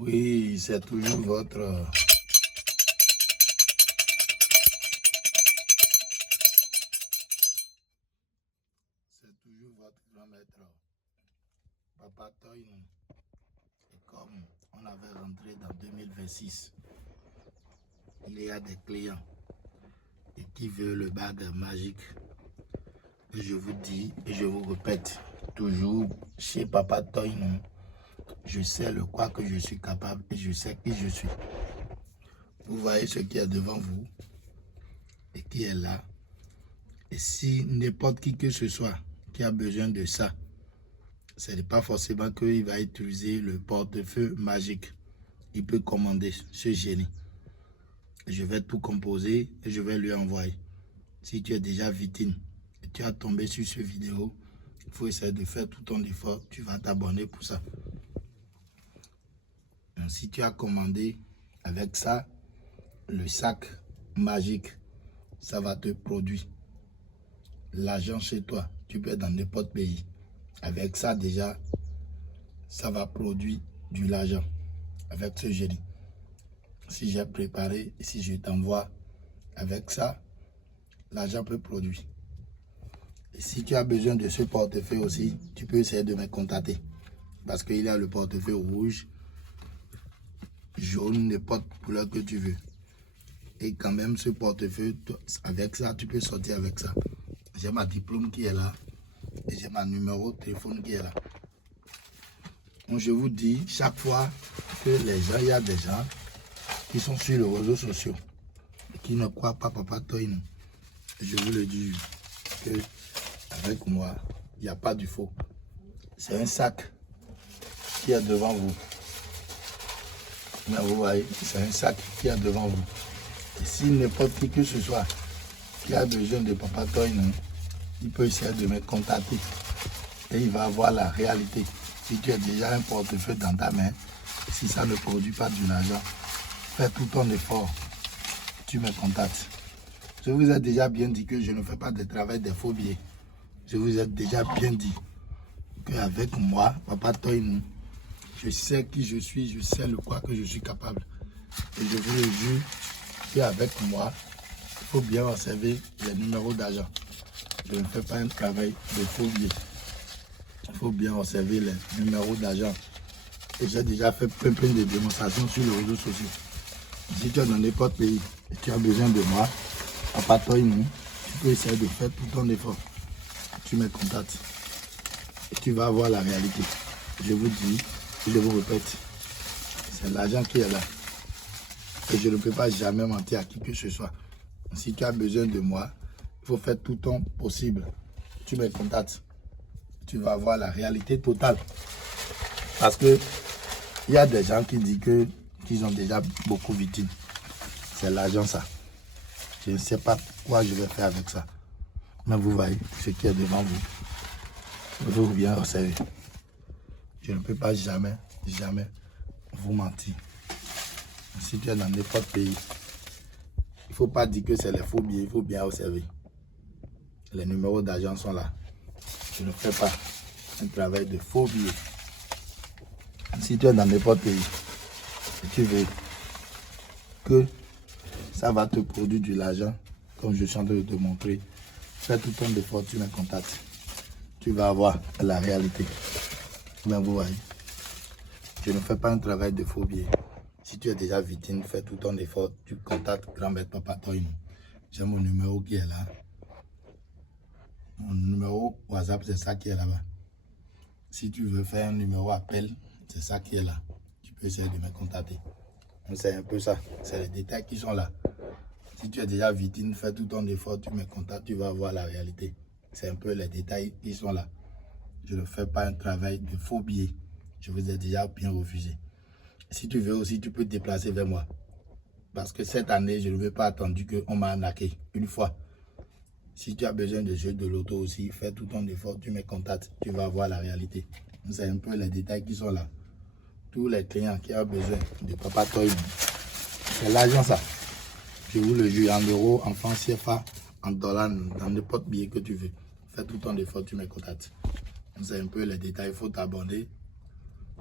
Oui, c'est toujours votre... C'est toujours votre grand maître, Papa Toy. Et comme on avait rentré dans 2026, il y a des clients et qui veulent le bague magique. Et je vous dis et je vous répète, toujours chez Papa Toy, je sais le quoi que je suis capable et je sais qui je suis. Vous voyez ce qui est devant vous et qui est là. Et si n'importe qui que ce soit qui a besoin de ça, ce n'est pas forcément qu'il va utiliser le portefeuille magique. Il peut commander ce génie. Je vais tout composer et je vais lui envoyer. Si tu es déjà victime et tu as tombé sur cette vidéo, il faut essayer de faire tout ton effort. Tu vas t'abonner pour ça. Donc, si tu as commandé avec ça, le sac magique, ça va te produire l'argent chez toi. Tu peux être dans n'importe pays. Avec ça déjà, ça va produire de l'argent. Avec ce génie. Si j'ai préparé, si je t'envoie avec ça, l'argent peut produire. Et si tu as besoin de ce portefeuille aussi, tu peux essayer de me contacter. Parce qu'il y a le portefeuille rouge, jaune, n'importe couleur que tu veux. Et quand même, ce portefeuille, avec ça, tu peux sortir avec ça. J'ai ma diplôme qui est là. Et j'ai ma numéro de téléphone qui est là. Donc je vous dis, chaque fois que les gens, il y a des gens qui sont sur les réseaux sociaux, qui ne croient pas Papa Toy, je vous le dis, que avec moi, il n'y a pas du faux. C'est un sac qui est devant vous. Mais vous voyez, c'est un sac qui est devant vous. Et si n'importe qui que ce soit qui a besoin de Papa Toy, il peut essayer de me contacter. Et il va avoir la réalité. Si tu as déjà un portefeuille dans ta main, si ça ne produit pas de l'argent, fais tout ton effort. Tu me contactes. Je vous ai déjà bien dit que je ne fais pas de travail des faux billets. Je vous ai déjà bien dit qu'avec moi, Papa Toy, je sais qui je suis, je sais le quoi que je suis capable. Et je vous le jure qu'avec moi, il faut bien observer les numéros d'argent. Je ne fais pas un travail de faux billets. Il faut bien observer les numéros d'argent. Et j'ai déjà fait plein de démonstrations sur les réseaux sociaux. Si tu es dans n'importe pays et tu as besoin de moi, Papa Toy, tu peux essayer de faire tout ton effort. Tu me contactes et tu vas voir la réalité. Je vous dis, je vous répète, c'est l'argent qui est là. Et je ne peux pas jamais mentir à qui que ce soit. Si tu as besoin de moi, il faut faire tout ton possible. Tu me contactes. Tu vas voir la réalité totale. Parce que il y a des gens qui disent qu'ils ont déjà beaucoup victimes. C'est l'argent ça. Je ne sais pas quoi je vais faire avec ça. Mais vous voyez ce qui est devant vous. Vous bien observer. Je ne peux pas jamais vous mentir. Si tu es dans n'importe pays, il ne faut pas dire que c'est les faux billets, il faut bien observer. Les numéros d'argent sont là. Je ne fais pas un travail de faux billets. Si tu es dans n'importe pays et tu veux que ça va te produire de l'argent, comme je suis en train de te montrer, fais tout ton effort, tu me contactes. Tu vas avoir la réalité. Mais vous voyez, je ne fais pas un travail de faux billets. Si tu es déjà victime, fais tout ton effort, tu contactes grand-mère Papa Toy. J'ai mon numéro qui est là. Mon numéro WhatsApp, c'est ça qui est là-bas. Si tu veux faire un numéro appel, c'est ça qui est là. Tu peux essayer de me contacter. C'est un peu ça. C'est les détails qui sont là. Si tu es déjà victime, fais tout ton effort, tu me contactes, tu vas voir la réalité. C'est un peu les détails qui sont là. Je ne fais pas un travail de faux billets. Je vous ai déjà bien refusé. Si tu veux aussi, tu peux te déplacer vers moi. Parce que cette année, je ne veux pas attendre qu'on m'a arnaqué une fois. Si tu as besoin de jeux de loto aussi, fais tout ton effort, tu me contactes, tu vas voir la réalité. C'est un peu les détails qui sont là. Tous les clients qui ont besoin de Papa Toy, c'est l'argent ça. Je vous le jure, en euros, en francs CFA, en dollars, dans n'importe billet que tu veux. Fais tout ton effort, tu me contactes. C'est un peu les détails, il faut t'abonner